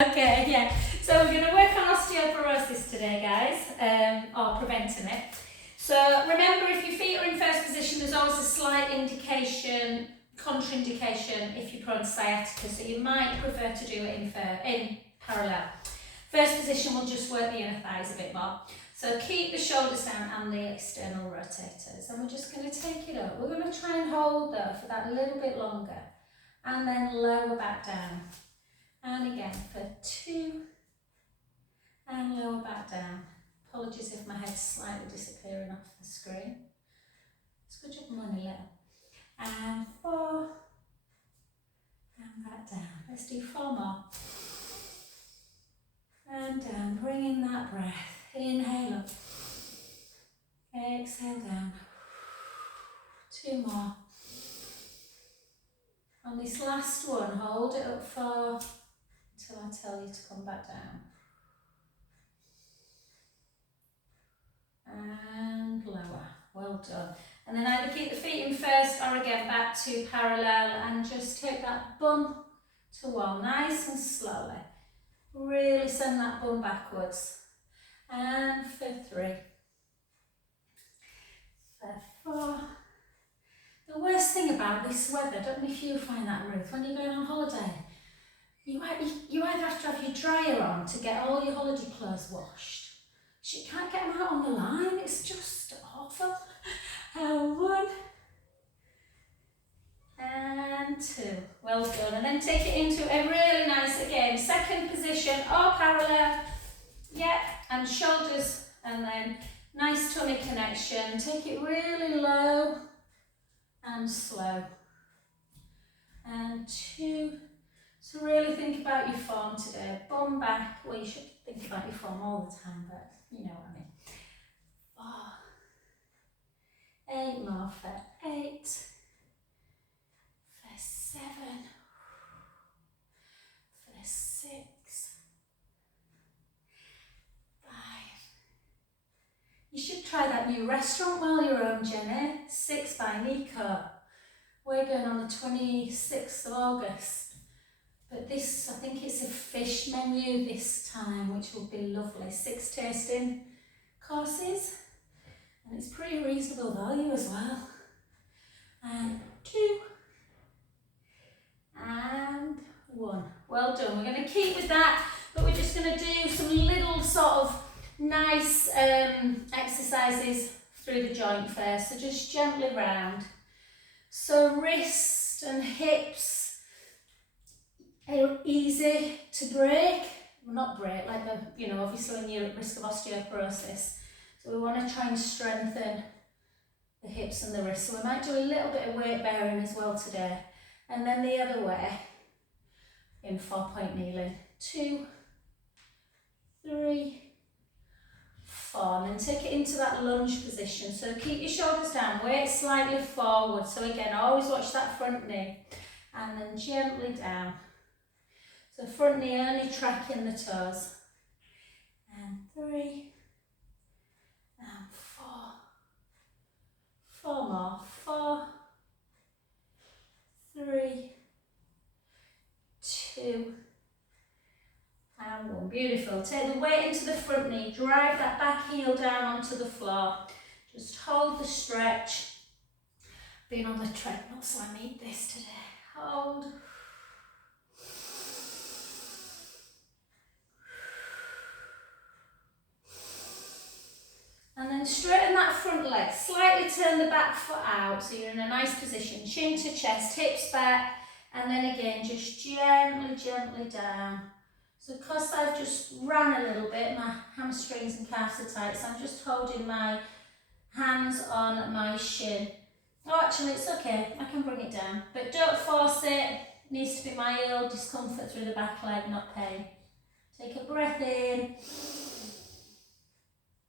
Okay, yeah. So we're going to work on osteoporosis today, guys, or preventing it. So remember, if your feet are in first position, there's always a slight indication, contraindication if you're prone to sciatica, so you might prefer to do it in parallel. First position will just work the inner thighs a bit more. So keep the shoulders down and the external rotators, and we're just going to take it up. We're going to try and hold though for that little bit longer, and then lower back down. And again for 2, and lower back down. Apologies if my head's slightly disappearing off the screen. It's good job I'm only little. And 4, and back down. Let's do 4 more. And down, bring in that breath. Inhale up. Exhale down. 2 more. On this last one, hold it up for until I tell you to come back down. And lower. Well done. And then either keep the feet in first or again back to parallel and just take that bum to 1, nice and slowly. Really send that bum backwards. And for 3. For 4. The worst thing about this weather, I don't know if you find that, Ruth, when you're going on holiday, you either have to have your dryer on to get all your holiday clothes washed. You can't get them out on the line, it's just awful. 1 and 2, well done. And then take it into a really nice, again, second position or parallel, yeah, and shoulders, and then nice tummy connection. Take it really low and slow. And 2. So really think about your form today. Bum back. Well, you should think about your form all the time, but you know what I mean. 4. 8 more for 8. For 7. For 6. 5. You should try that new restaurant while you're home, Jenny. 6 by Nico. We're going on the 26th of August. But this, I think it's a fish menu this time, which will be lovely. 6 tasting courses, and it's pretty reasonable value as well. And 2, and 1. Well done. We're going to keep with that, but we're just going to do some little sort of nice exercises through the joint first. So just gently round. So wrist and hips. Easy to break, well, not break, like obviously when you're at risk of osteoporosis. So we want to try and strengthen the hips and the wrists. So we might do a little bit of weight bearing as well today. And then the other way, in 4-point kneeling. 2, 3, 4. And then take it into that lunge position. So keep your shoulders down, weight slightly forward. So again, always watch that front knee. And then gently down. So front knee only tracking the toes. And 3. And 4. 4 more. 4. 3. 2. And 1. Beautiful. Take the weight into the front knee. Drive that back heel down onto the floor. Just hold the stretch. Been on the treadmill, so I need this today. Hold. And then straighten that front leg, slightly turn the back foot out so you're in a nice position, chin to chest, hips back, and then again just gently, gently down. So because I've just ran a little bit, my hamstrings and calves are tight, so I'm just holding my hands on my shin. Oh, actually it's okay, I can bring it down, but don't force it. It needs to be mild discomfort through the back leg, not pain. Take a breath in.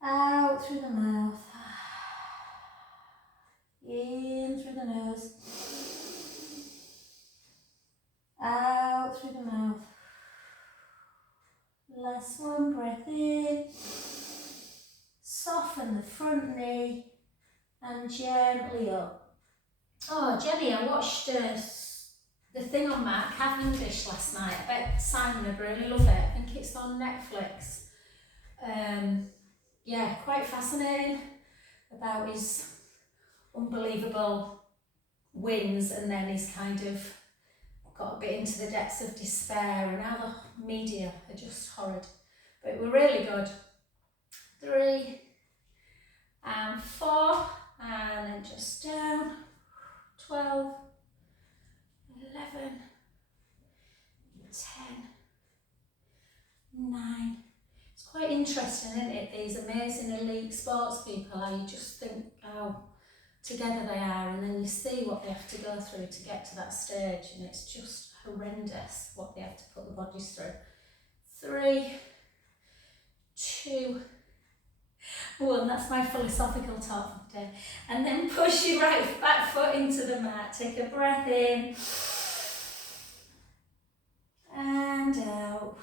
Out through the mouth, in through the nose, out through the mouth. Last one, breath in, soften the front knee and gently up. Oh Jenny, I watched the thing on Mark Cavendish last night. I bet Simon would really love it. I think it's on Netflix. Yeah, quite fascinating about his unbelievable wins, and then he's kind of got a bit into the depths of despair, and how the media are just horrid. But it were really good. 3 and 4, and then just down. 12, 11, 10, 9. It's quite interesting, isn't it? These amazing elite sports people, how you just think how together they are, and then you see what they have to go through to get to that stage, and it's just horrendous what they have to put the bodies through. 3, 2, 1. That's my philosophical talk for today. And then push your right back foot into the mat. Take a breath in and out.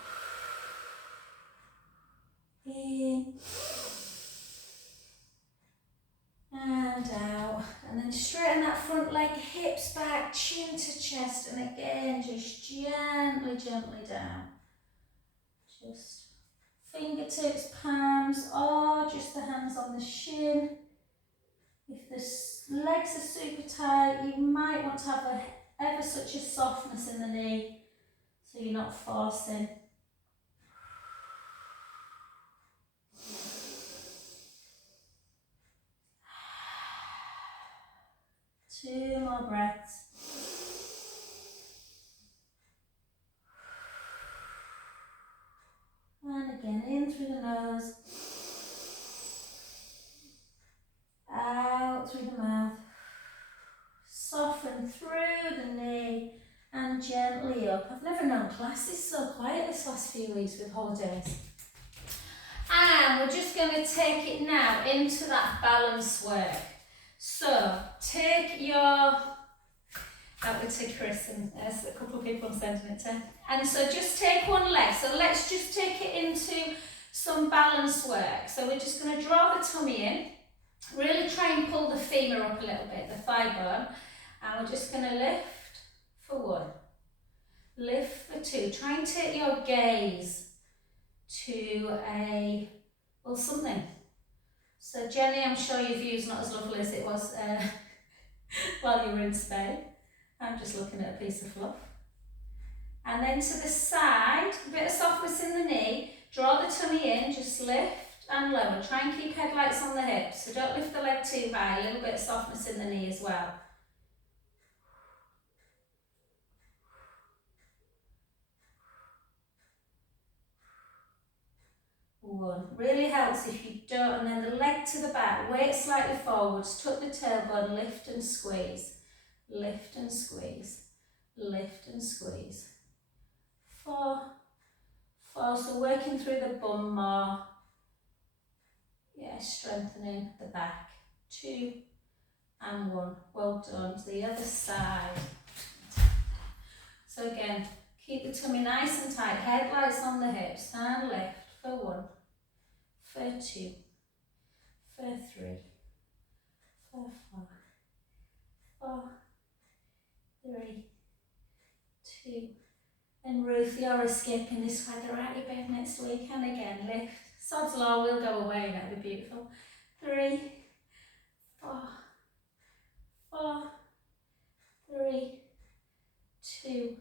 In and out, and then straighten that front leg, hips back, chin to chest, and again just gently down. Just fingertips, palms, or just the hands on the shin. If the legs are super tight, you might want to have ever such a softness in the knee, so you're not forcing. 2 more breaths. And again, in through the nose, out through the mouth. Soften through the knee and gently up. I've never known classes so quiet this last few weeks with holidays. And we're just going to take it now into that balance work. So take your, out to Chris, and there's a couple of people I'm sending it to. And so just take one leg. So let's just take it into some balance work. So we're just going to draw the tummy in. Really try and pull the femur up a little bit, the thigh bone. And we're just going to lift for 1. Lift for 2. Try and take your gaze to something. So Jenny, I'm sure your view's not as lovely as it was while you were in Spain. I'm just looking at a piece of fluff. And then to the side, a bit of softness in the knee, draw the tummy in, just lift and lower. Try and keep headlights on the hips, so don't lift the leg too high, a little bit of softness in the knee as well. 1. Really helps if you don't, and then the leg to the back, weight slightly forwards, tuck the tailbone, lift and squeeze. Lift and squeeze. Lift and squeeze. 4. So working through the bum more. Yeah, strengthening the back. 2 and 1. Well done. To the other side. So again, keep the tummy nice and tight. Headlights on the hips and lift for 1. For 2, for 3, for 4, 4, 3, 2, and Ruth, you're escaping this weather, aren't you, babe, next week? And again, lift. Sod's law will go away and it'll be beautiful. 3, 4, 4, 3, 2,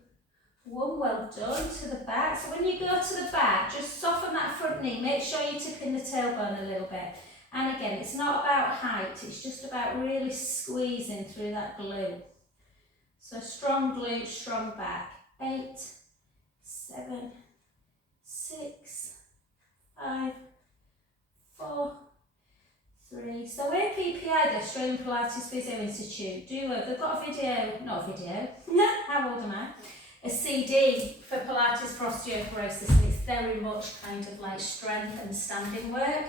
1. Well done. To the back. So when you go to the back, just soften that front knee. Make sure you're tipping the tailbone a little bit. And again, it's not about height. It's just about really squeezing through that glute. So strong glute, strong back. 8, 7, 6, 5, 4, 3. So APPI, the Australian Pilates Physio Institute, they've got a video, not a video, how old am I? A CD for Pilates for osteoporosis, and it's very much kind of like strength and standing work.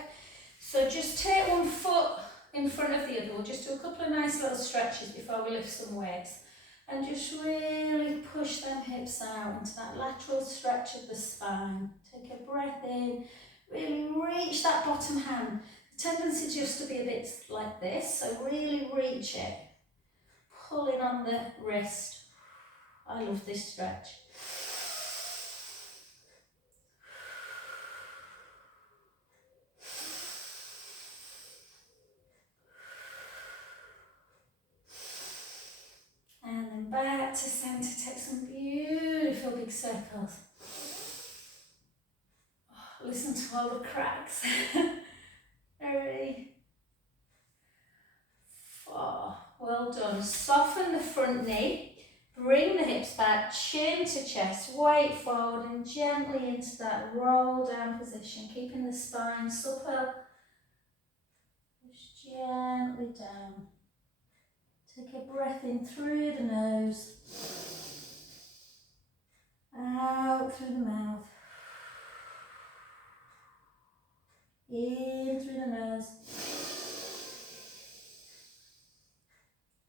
So just take one foot in front of the other. We'll just do a couple of nice little stretches before we lift some weights. And just really push them hips out into that lateral stretch of the spine. Take a breath in, really reach that bottom hand. The tendency just to be a bit like this, so really reach it. Pulling on the wrist. I love this stretch. And then back to centre, take some beautiful big circles. Oh, listen to all the cracks. 3, 4, well done. Soften the front knee. Bring the hips back, chin to chest, weight forward and gently into that roll down position, keeping the spine supple. Just gently down. Take a breath in through the nose, out through the mouth, in through the nose,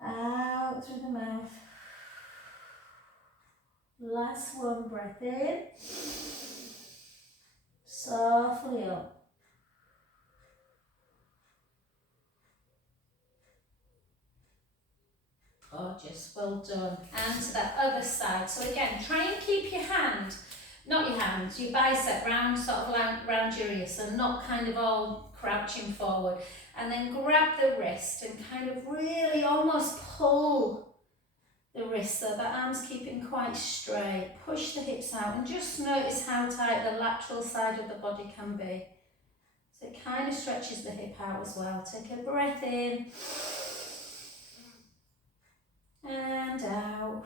out through the mouth. Last one, breath in, softly up. Gorgeous, well done. And to that other side. So again, try and keep your hand, not your hands, your bicep round, sort of round your ear, so not kind of all crouching forward. And then grab the wrist and kind of really almost pull the wrist so the arm's keeping quite straight. Push the hips out and just notice how tight the lateral side of the body can be. So it kind of stretches the hip out as well. Take a breath in. And out.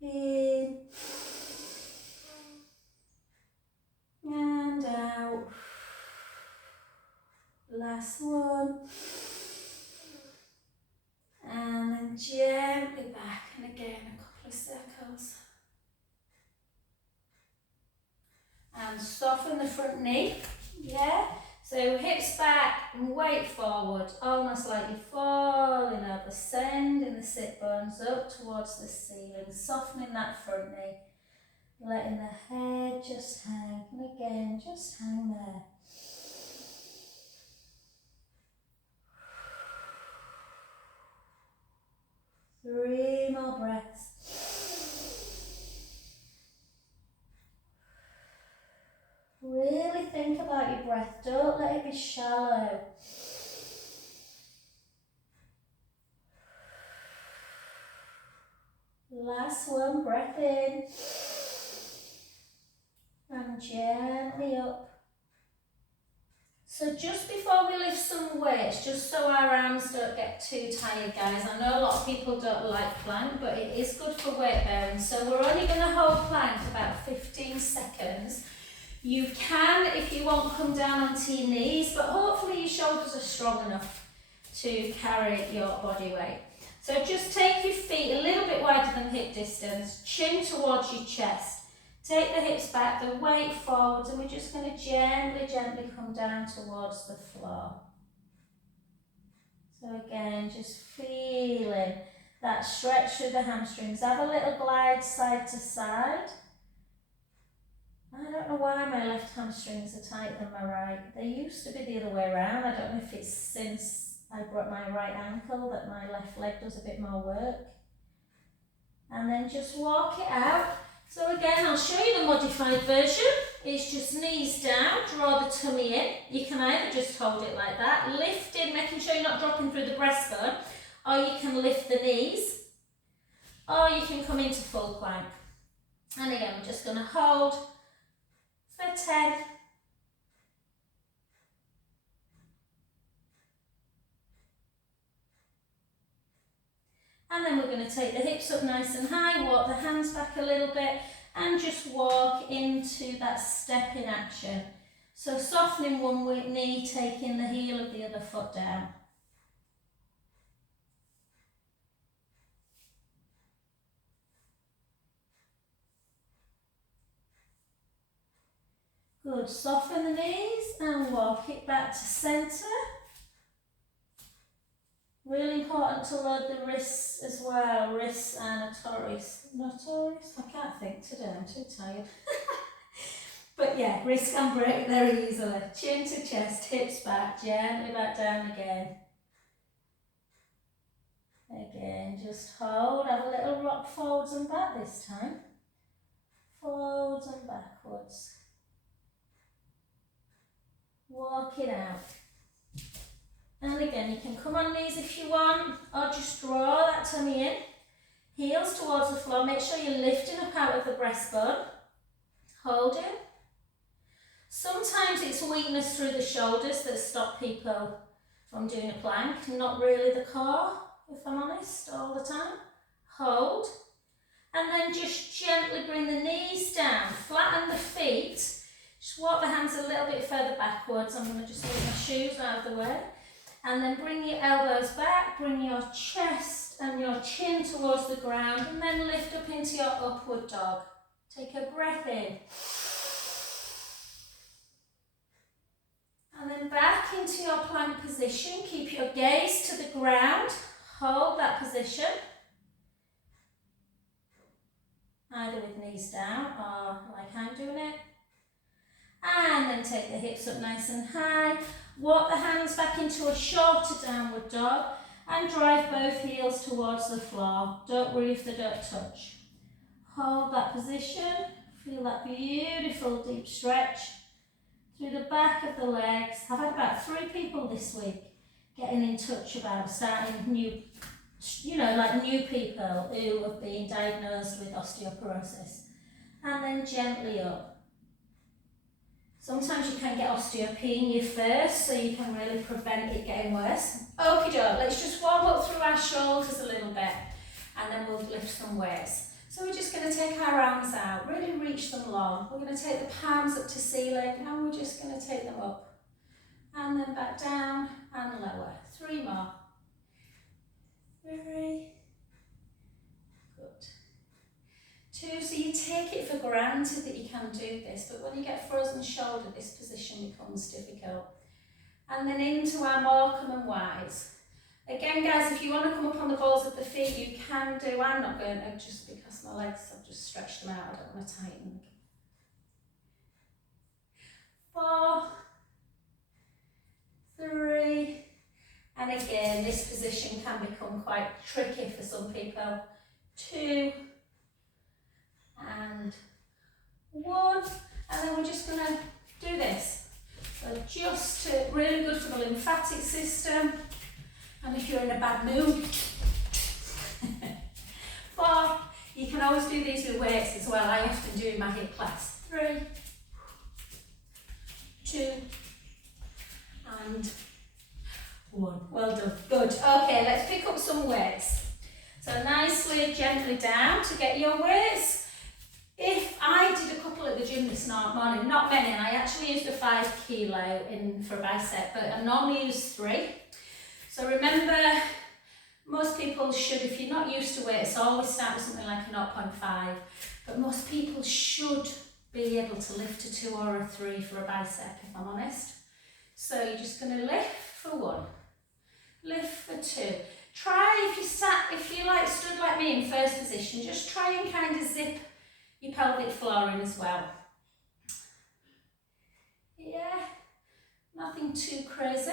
In. And out. Last one. And then gently back, and again a couple of circles. And soften the front knee, yeah? So hips back and weight forward, almost like you're falling over, sending the sit bones up towards the ceiling, softening that front knee, letting the head just hang, and again, just hang there. Three more breaths. Really think about your breath, don't let it be shallow. Last one, breath in. And gently up. So just before we lift some weights, just so our arms don't get too tired, guys. I know a lot of people don't like plank, but it is good for weight bearing. So we're only going to hold plank about 15 seconds. You can, if you want, come down onto your knees, but hopefully your shoulders are strong enough to carry your body weight. So just take your feet a little bit wider than hip distance, chin towards your chest. Take the hips back, the weight forwards, and we're just going to gently come down towards the floor. So again, just feeling that stretch through the hamstrings. Have a little glide side to side. I don't know why my left hamstrings are tighter than my right. They used to be the other way around. I don't know if it's since I broke my right ankle that my left leg does a bit more work. And then just walk it out. So again, I'll show you the modified version. It's just knees down, draw the tummy in. You can either just hold it like that, lift in, making sure you're not dropping through the breastbone, or you can lift the knees, or you can come into full plank. And again, we're just going to hold for 10. And then we're going to take the hips up nice and high, walk the hands back a little bit, and just walk into that step in action. So softening one knee, taking the heel of the other foot down. Good, soften the knees and walk it back to centre. Really important to load the wrists as well, wrists and a torus. Not torus? I can't think today, I'm too tired. But yeah, wrists can break very easily. Chin to chest, hips back, gently back down again. Again, just hold, have a little rock forwards and back this time. Forwards and backwards. Walk it out. And again, you can come on knees if you want, or just draw that tummy in. Heels towards the floor. Make sure you're lifting up out of the breastbone. Hold it. Sometimes it's weakness through the shoulders that stop people from doing a plank, not really the core, if I'm honest, all the time. Hold. And then just gently bring the knees down, flatten the feet. Just walk the hands a little bit further backwards. I'm going to just move my shoes out of the way. And then bring your elbows back, bring your chest and your chin towards the ground, and then lift up into your upward dog. Take a breath in. And then back into your plank position. Keep your gaze to the ground. Hold that position. Either with knees down or like I'm doing it. And then take the hips up nice and high. Walk the hands back into a shorter downward dog and drive both heels towards the floor. Don't worry if they don't touch. Hold that position. Feel that beautiful deep stretch through the back of the legs. I've had about 3 people this week getting in touch about starting new, like new people who have been diagnosed with osteoporosis. And then gently up. Sometimes you can get osteopenia first, so you can really prevent it getting worse. Okie doke, let's just warm up through our shoulders a little bit, and then we'll lift some weights. So we're just going to take our arms out, really reach them long. We're going to take the palms up to ceiling, and we're just going to take them up. And then back down and lower. 3 more. 3. Good. 2, so you take it for granted that you can do this, but when you get frozen shoulder, this position becomes difficult. And then into our Morecambe and Wise. Again, guys, if you want to come up on the balls of the feet, you can do. I'm not going to, just because my legs, I've just stretched them out, I don't want to tighten them. 4, 3, and again, this position can become quite tricky for some people. 2, and 1, and then we're just going to do this. So just really good for the lymphatic system, and if you're in a bad mood. 4, you can always do these with weights as well. I often do in my hip class. 3, 2, and 1. Well done. Good. Okay, let's pick up some weights. So nicely, gently down to get your weights. If I did a couple at the gym this morning, not many, and I actually used a 5 kilo for a bicep, but I normally use 3. So remember, most people should, if you're not used to weights, always start with something like a 0.5, but most people should be able to lift a 2 or a 3 for a bicep, if I'm honest. So you're just going to lift for 1, lift for 2. Try, if you like stood like me in first position, just try and kind of zip your pelvic floor in as well. Yeah, nothing too crazy.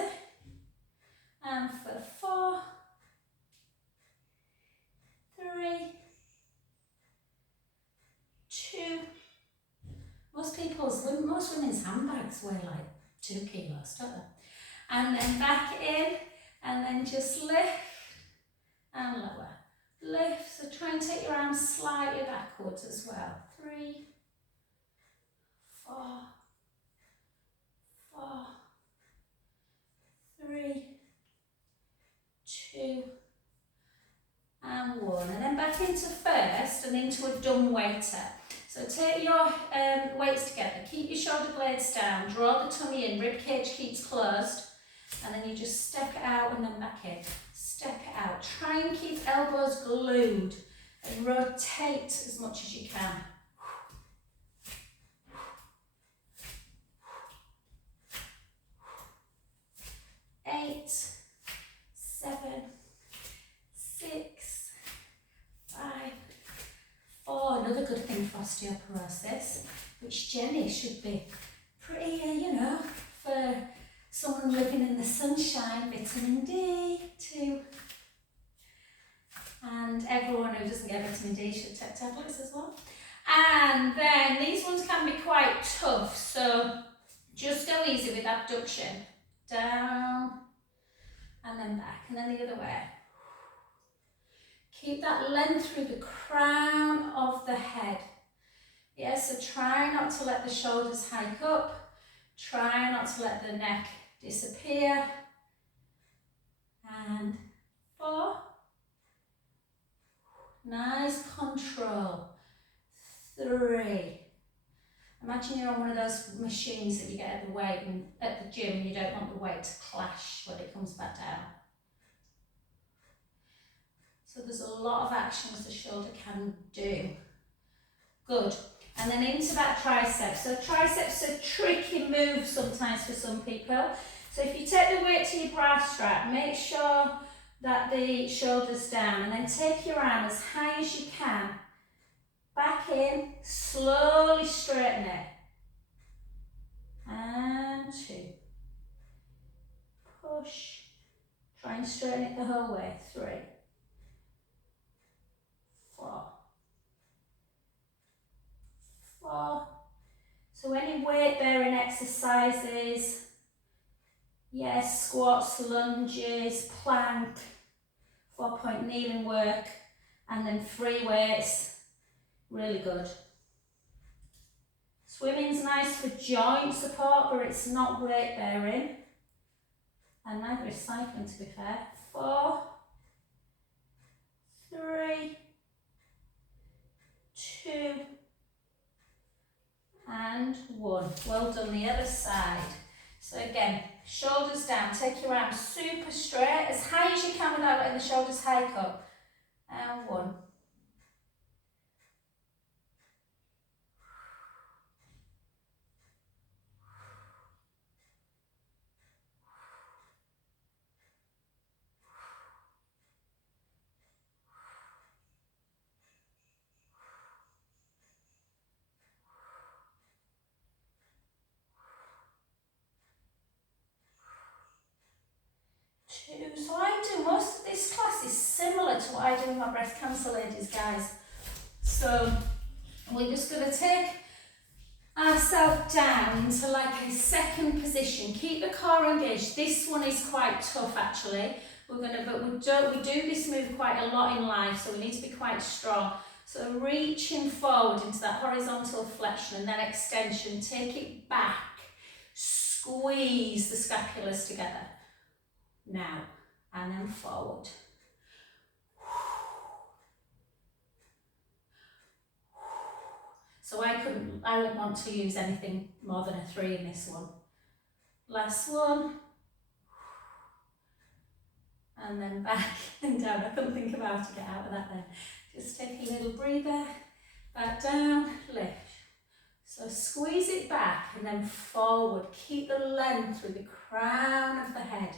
And for 4, 3, 2. Most women's handbags weigh like 2 kilos, don't they? And then back in, and then just lift and lower. Lift, so try and take your arms slightly backwards as well. 3, 4, 4, 3, 2, and 1. And then back into first and into a dumb waiter. So take your weights together, keep your shoulder blades down, draw the tummy in, rib cage keeps closed, and then you just step it out and then back in. Step it out. Try and keep elbows glued and rotate as much as you can. 8, 7, 6, 5, 4. Another good thing for osteoporosis, which Jenny should be pretty, for someone living in the sunshine, vitamin D. 2, And everyone who doesn't get vitamin D should take tablets as well. And then these ones can be quite tough, so just go easy with abduction. Down and then back, and then the other way. Keep that length through the crown of the head. Yeah, so try not to let the shoulders hike up. Try not to let the neck disappear. And 4. Nice control. 3. Imagine you're on one of those machines that you get at the weight and at the gym, and you don't want the weight to clash when it comes back down. So there's a lot of actions the shoulder can do. Good. And then into that tricep. So triceps are a tricky move sometimes for some people. So if you take the weight to your bra strap, make sure that the shoulder's down, and then take your arm as high as you can. Back in, slowly straighten it. And 2. Push. Try and straighten it the whole way. 3. 4. 4. So any weight bearing exercises, yes, squats, lunges, plank, 4-point kneeling work, and then free weights. Really good. Swimming's nice for joint support, but it's not weight bearing. And neither is cycling, to be fair. 4, 3, 2, and 1. Well done, the other side. So again, shoulders down, take your arms super straight, as high as you can without letting the shoulders hike up. And 1. So I do most of this class is similar to what I do with my breast cancer ladies, guys. So we're just going to take ourselves down into like a second position. Keep the core engaged. This one is quite tough actually. But we do this move quite a lot in life, so we need to be quite strong. So reaching forward into that horizontal flexion and then extension. Take it back. Squeeze the scapulars together. Now, and then forward. So I wouldn't want to use anything more than a 3 in this one. Last one. And then back and down. I couldn't think of how to get out of that then. Just take a little breather. Back down, lift. So squeeze it back and then forward. Keep the length through the crown of the head.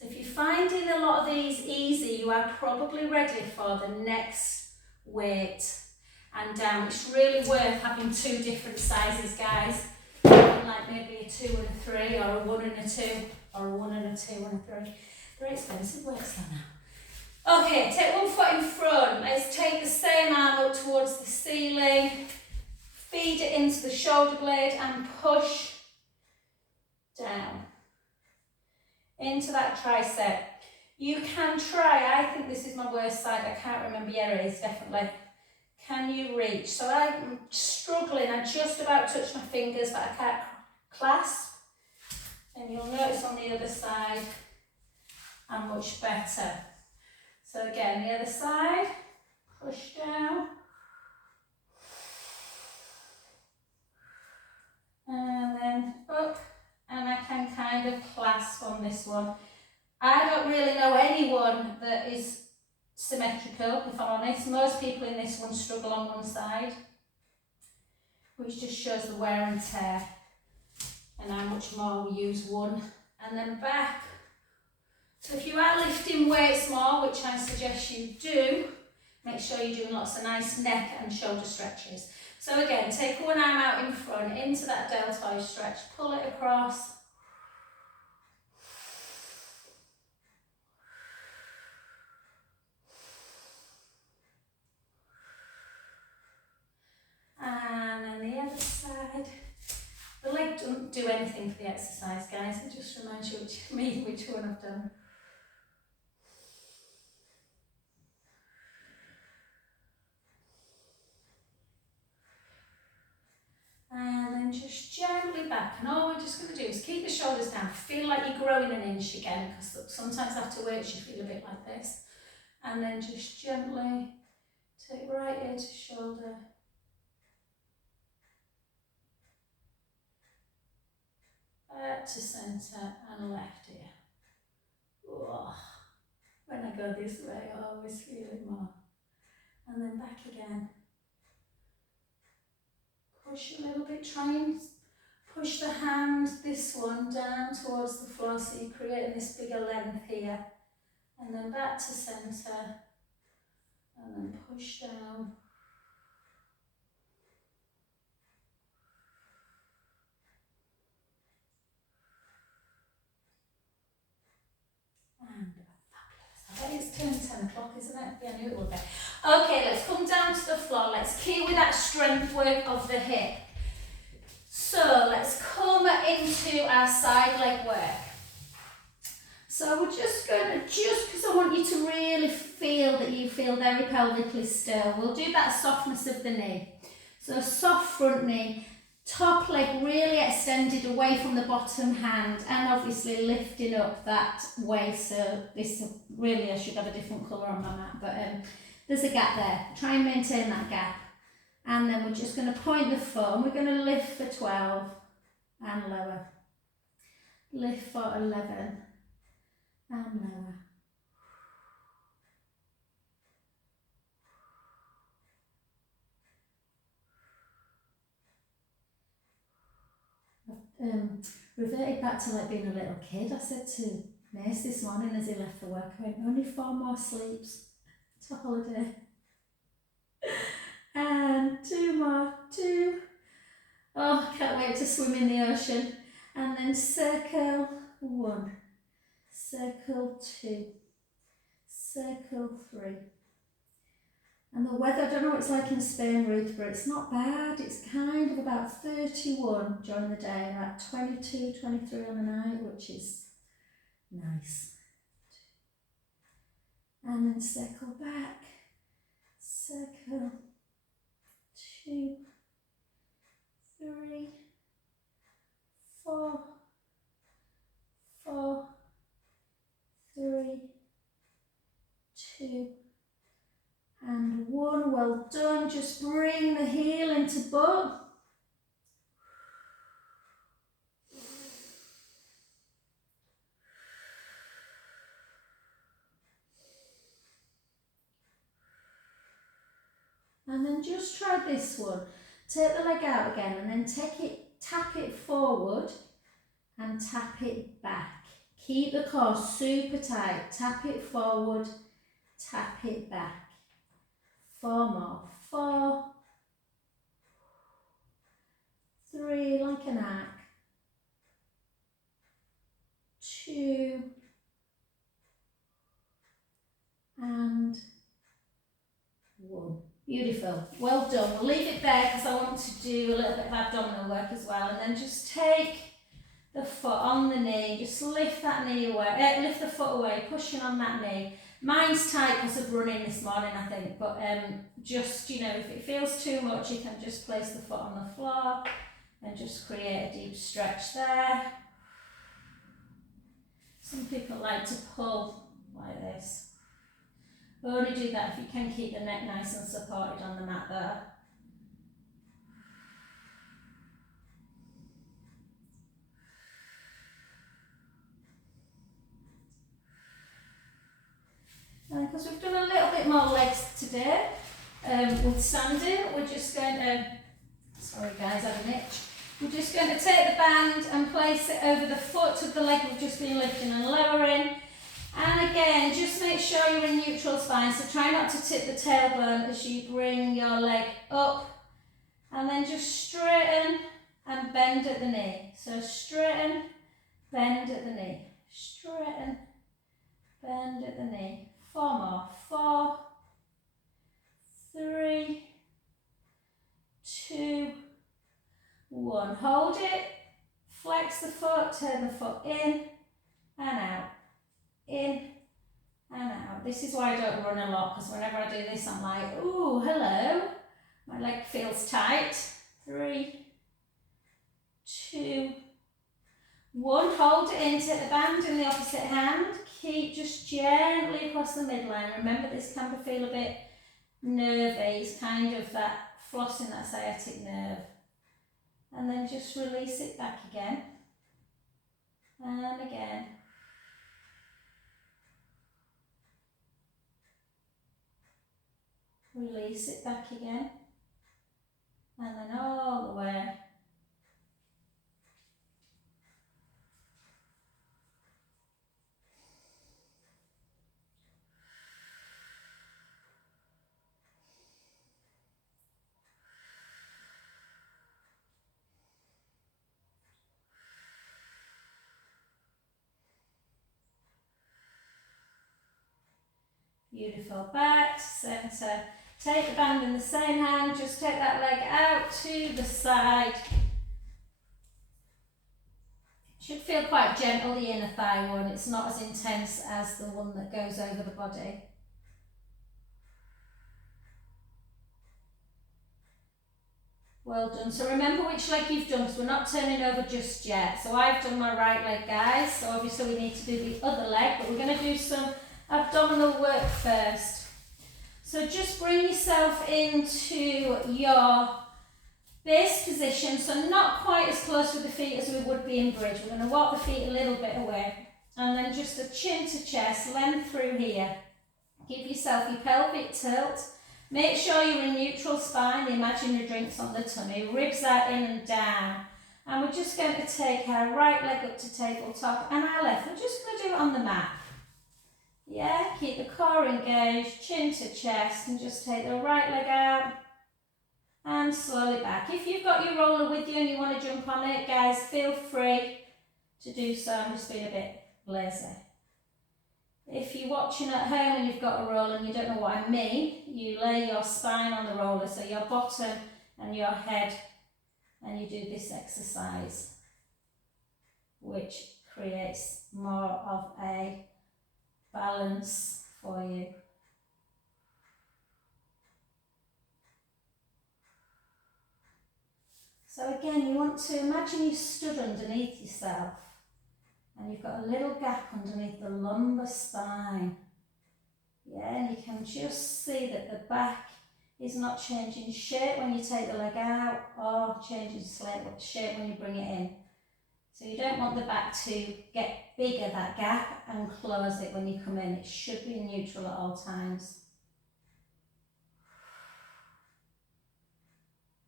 So if you're finding a lot of these easy, you are probably ready for the next weight and down. It's really worth having 2 different sizes, guys. Like maybe a 2 and a 3, or a 1 and a 2, or a 1 and a 2 and a 3. They're expensive weights though now. Okay, take one foot in front. Let's take the same arm up towards the ceiling. Feed it into the shoulder blade and push down into that tricep. You can try, I think this is my worst side, I can't remember, yeah it is definitely. Can you reach? So I'm struggling, I just about touch my fingers but I can't clasp. And you'll notice on the other side I'm much better. So again, the other side, push down. And then up, and I can kind of clasp on this one. I don't really know anyone that is symmetrical, if I'm honest. Most people in this one struggle on one side, which just shows the wear and tear and how much more we use one. And then back. So if you are lifting weights more, which I suggest you do, Make sure you're doing lots of nice neck and shoulder stretches. So again, take one arm out in front into that deltoid stretch, pull it across. And then the other side. The leg doesn't do anything for the exercise, guys. It just reminds you which one I've done. And then just gently back. And all we're just going to do is keep the shoulders down. Feel like you're growing an inch again, because sometimes after weights you feel a bit like this. And then just gently take right ear to shoulder. Back to centre and left ear. Whoa. When I go this way, I always feel it more. And then back again. Push a little bit, try and push the hand, this one, down towards the floor so you're creating this bigger length here. And then back to centre. And then push down. And fabulous. I bet it's turned 10 o'clock, isn't it? Yeah, I knew it would be. Okay, let's come down to the floor. Let's keep with that strength work of the hip. So let's come into our side leg work. So we're just going to, just because I want you to really feel that you feel very pelvically still, we'll do that softness of the knee. So soft front knee, top leg really extended away from the bottom hand, and obviously lifting up that way. So this really, I should have a different colour on my mat, but there's a gap there. Try and maintain that gap. And then we're just going to point the foot, and we're going to lift for 12 and lower. Lift for 11 and lower. Reverted back to like being a little kid. I said to Mace this morning as he left for work, I went, only 4 more sleeps to holiday. And 2 more, 2. Oh, can't wait to swim in the ocean. And then circle 1, circle 2, circle 3. And the weather, I don't know what it's like in Spain, Ruth, but it's not bad. It's kind of about 31 during the day, about 22, 23 on the night, which is nice. And then circle back, circle 2, 3, 4, 4, 3, 2, and 1. Well done. Just bring the heel into butt. And then just try this one. Take the leg out again and then tap it forward and tap it back. Keep the core super tight. Tap it forward, tap it back. 4 more. 4, 3, like an arc. 2, and 1. Beautiful. Well done. We'll leave it there because I want to do a little bit of abdominal work as well. And then just take the foot on the knee. Just lift that knee away. Lift the foot away, pushing on that knee. Mine's tight because of running this morning, I think. But just, you know, if it feels too much, you can just place the foot on the floor and just create a deep stretch there. Some people like to pull like this. Only do that if you can keep the neck nice and supported on the mat there. Because we've done a little bit more legs today with standing, we're just going to, sorry guys, I have an itch. We're just going to take the band and place it over the foot of the leg we've just been lifting and lowering. And again, just make sure you're in neutral spine, so try not to tip the tailbone as you bring your leg up, and then just straighten and bend at the knee. So straighten, bend at the knee, straighten, bend at the knee. 4 more, 4, 3, 2, 1. Hold it, flex the foot, turn the foot in and out, in and out. This is why I don't run a lot, because whenever I do this I'm like, ooh, hello, my leg feels tight. 3, 2, 1. Hold it in, take the band in the opposite hand, keep just gently across the midline. Remember, this can feel a bit nervy, it's kind of that flossing that sciatic nerve. And then just release it back again and again. Release it back again, and then all the way. Beautiful. Back to centre. Take the band in the same hand, just take that leg out to the side. Should feel quite gentle, the inner thigh one. It's not as intense as the one that goes over the body. Well done. So remember which leg you've done, because we're not turning over just yet. So I've done my right leg, guys. So obviously we need to do the other leg, but we're going to do some abdominal work first. So just bring yourself into your base position, so not quite as close with the feet as we would be in bridge. We're going to walk the feet a little bit away, and then just a chin to chest, length through here. Give yourself your pelvic tilt. Make sure you're in neutral spine, the imaginary drinks on the tummy, ribs are in and down. And we're just going to take our right leg up to tabletop and our left. We're just going to do it on the mat. Yeah, keep the core engaged, chin to chest, and just take the right leg out and slowly back. If you've got your roller with you and you want to jump on it, guys, feel free to do so. I'm just being a bit lazy. If you're watching at home and you've got a roller and you don't know what I mean, you lay your spine on the roller, so your bottom and your head, and you do this exercise, which creates more of a balance for you. So again, you want to imagine you stood underneath yourself and you've got a little gap underneath the lumbar spine. Yeah, and you can just see that the back is not changing shape when you take the leg out, or changing shape when you bring it in. So you don't want the back to get bigger, that gap, and close it when you come in. It should be neutral at all times.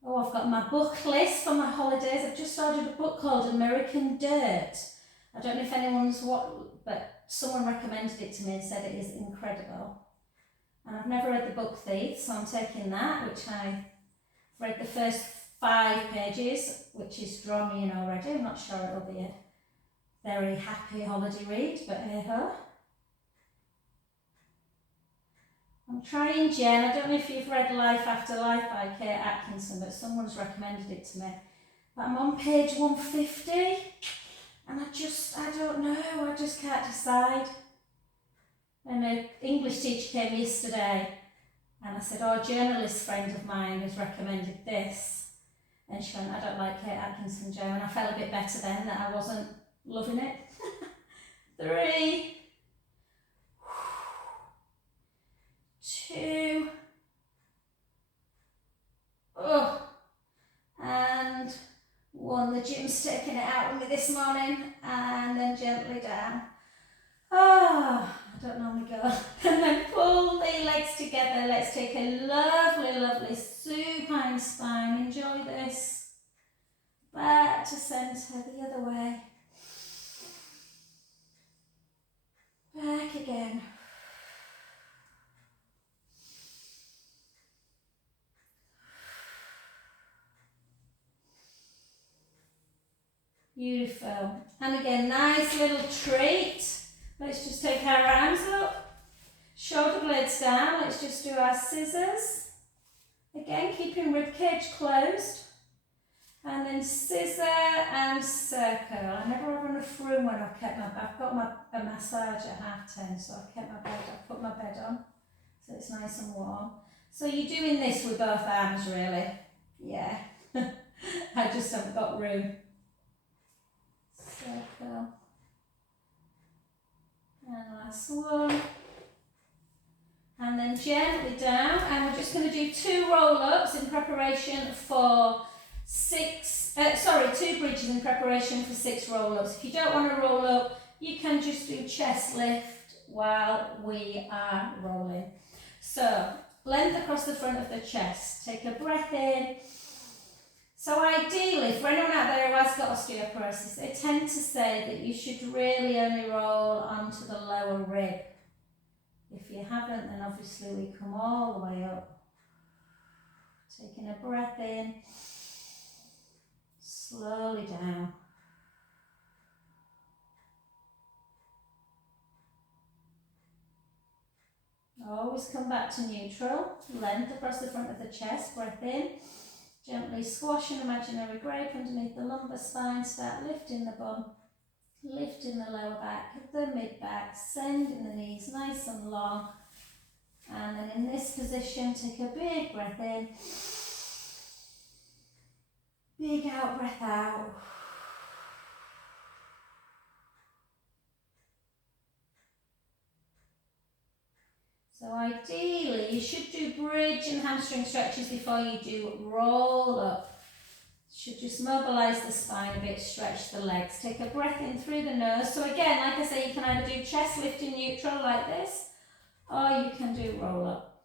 Oh, I've got my book list for my holidays. I've just ordered a book called American Dirt. I don't know if anyone's but someone recommended it to me and said it is incredible. And I've never read The Book Thief, so I'm taking that, which I've read the first 5 pages, which has drawn me in already. I'm not sure it'll be a very happy holiday read, but hey ho. I'm trying Jen. I don't know if you've read Life After Life by Kate Atkinson, but someone's recommended it to me. But I'm on page 150, and I don't know, I just can't decide. And an English teacher came yesterday, and I said, oh, a journalist friend of mine has recommended this. And she went, I don't like Kate Atkinson, Jo, and I felt a bit better then that I wasn't loving it. 3, 2, and 1. The gym's taking it out with me this morning, and then gently down. I don't normally go. And then pull the legs together. Let's take a lovely, lovely supine spine. Enjoy this. Back to centre, the other way. Back again. Beautiful. And again, nice little treat. Let's just take our arms up, shoulder blades down. Let's just do our scissors. Again, keeping ribcage closed. And then scissor and circle. I never have enough room when I've got a massage at 10:30, so I've put my bed on, so it's nice and warm. So you're doing this with both arms, really. Yeah. I just haven't got room. Circle. And last one. And then gently down, and we're just going to do 2 roll-ups in preparation for 2 bridges in preparation for 6 roll-ups. If you don't want to roll up, you can just do chest lift while we are rolling. So, length across the front of the chest. Take a breath in. So ideally, for anyone out there who has got osteoporosis, they tend to say that you should really only roll onto the lower rib. If you haven't, then obviously we come all the way up. Taking a breath in. Slowly down. Always come back to neutral. Length across the front of the chest. Breath in. Gently squash an imaginary grape underneath the lumbar spine. Start lifting the bum. Lifting the lower back, the mid back. Sending the knees nice and long. And then in this position, take a big breath in. Big out breath out. So ideally, you should do bridge and hamstring stretches before you do roll up. Should just mobilise the spine a bit, stretch the legs. Take a breath in through the nose. So again, like I say, you can either do chest lift in neutral like this, or you can do roll up.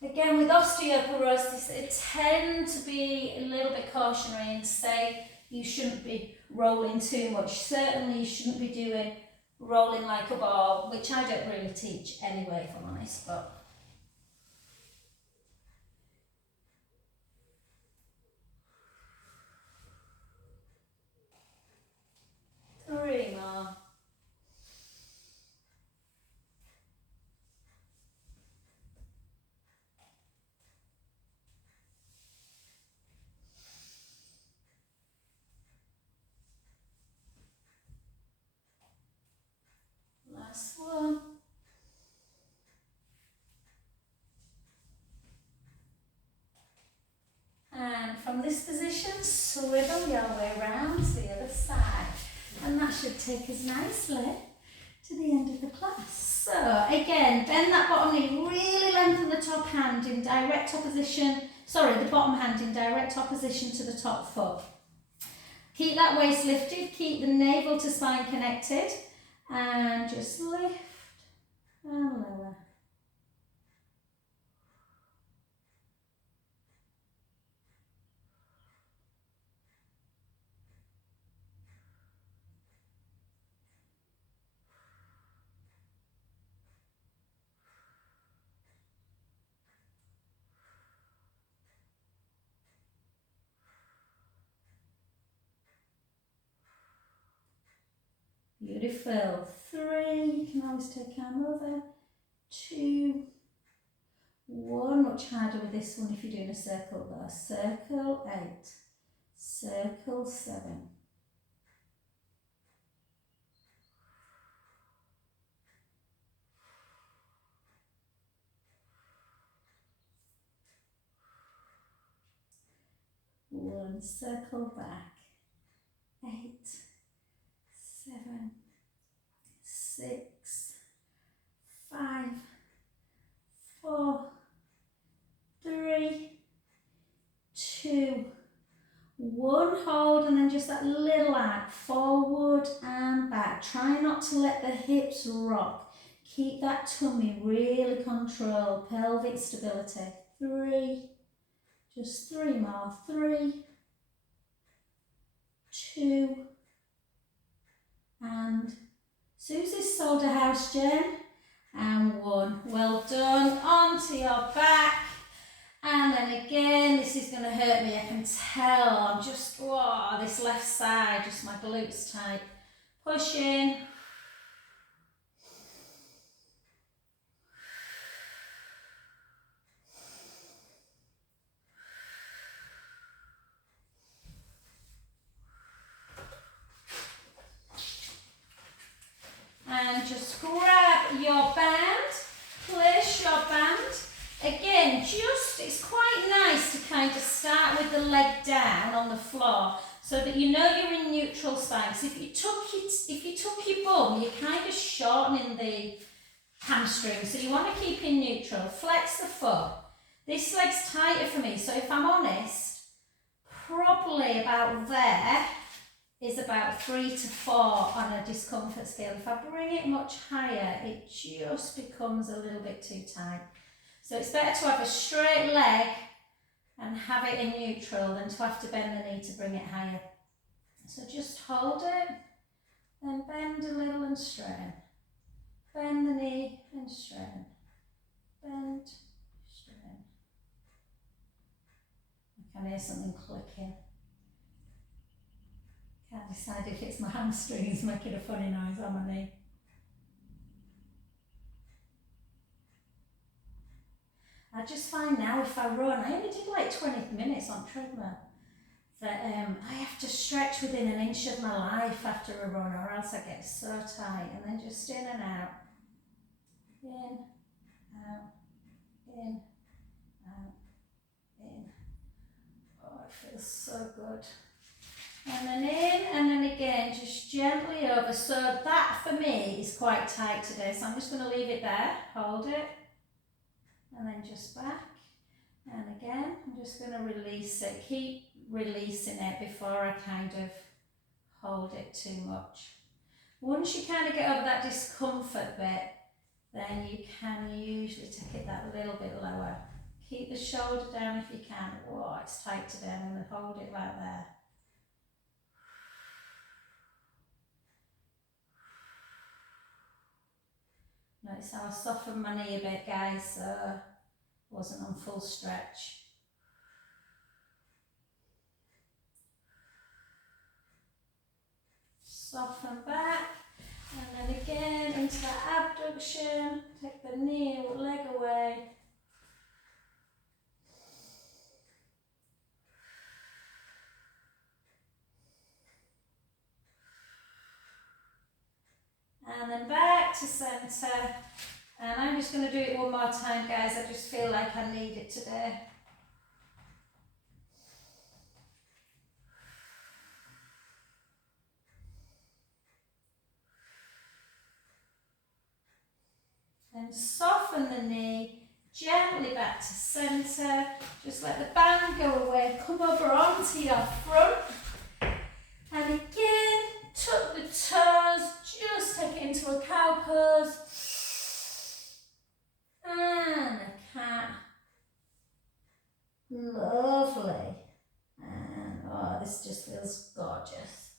Again, with osteoporosis, they tend to be a little bit cautionary and say you shouldn't be rolling too much. Certainly you shouldn't be doing rolling like a ball, which I don't really teach anyway, if I'm honest, but three more. Last one. And from this position, swivel your way around to the other side. And that should take us nicely to the end of the class. So again, bend that bottom knee, really lengthen the top hand in direct opposition, the bottom hand in direct opposition to the top foot. Keep that waist lifted, keep the navel to spine connected, and just lift and lower. Beautiful. 3, you can always take arm over. 2, 1, much harder with this one if you're doing a circle though. Circle 8, circle 7. One, circle back. 8, 7, 6, 5, 4, 3, 2, 1. Hold, and then just that little arc forward and back. Try not to let the hips rock. Keep that tummy really controlled. Pelvic stability. 3, just 3 more. 3, 2, and Susie's sold a house, Jen. And 1. Well done. Onto your back. And then again, this is going to hurt me, I can tell. I'm just, whoa, this left side, just my glutes tight. Pushing. And just grab your band, place your band. Again, it's quite nice to kind of start with the leg down on the floor so that you know you're in neutral spine. So if you took your bum, you're kind of shortening the hamstring. So you want to keep in neutral. Flex the foot. This leg's tighter for me. So if I'm honest, probably about there is about 3 to 4 on a discomfort scale. If I bring it much higher, it just becomes a little bit too tight. So it's better to have a straight leg and have it in neutral than to have to bend the knee to bring it higher. So just hold it, then bend a little and straighten. Bend the knee and straighten. Bend, straighten. I can hear something clicking. Can't decide if it's my hamstrings making a funny noise on my knee. I just find now if I run, I only did like 20 minutes on treadmill, that I have to stretch within an inch of my life after a run or else I get so tight, and then just in and out. In, out, in, out, in. Oh, it feels so good. And then in, and then again, just gently over. So that for me is quite tight today, so I'm just going to leave it there, hold it, and then just back. And again, I'm just going to release it, keep releasing it before I kind of hold it too much. Once you kind of get over that discomfort bit, then you can usually take it that little bit lower. Keep the shoulder down if you can. Whoa, it's tight today, I'm going to hold it right there. Notice how I softened my knee a bit, guys, so I wasn't on full stretch. Soften back, and then again into that abduction, take the knee or leg away. And then back to centre. And I'm just going to do it one more time, guys. I just feel like I need it today. And soften the knee, gently back to centre. Just let the band go away. Come over onto your front. And again, tuck the toes. Just take it into a cow pose. And a cat. Lovely. And oh, this just feels gorgeous.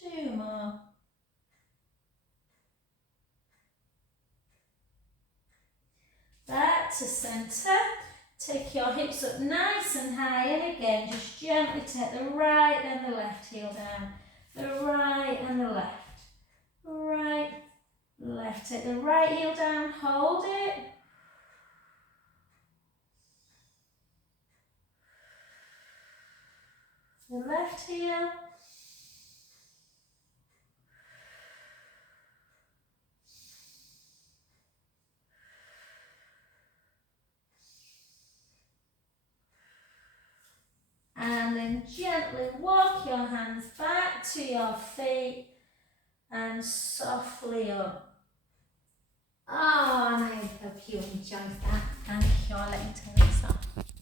Two more. Back to centre. Take your hips up nice and high, and again, just gently take the right and the left heel down. The right and the left. Right, left. Take the right heel down, hold it. The left heel. And then gently walk your hands back to your feet and softly up. Oh, and I hope you enjoyed that. Thank you. Let me turn this off.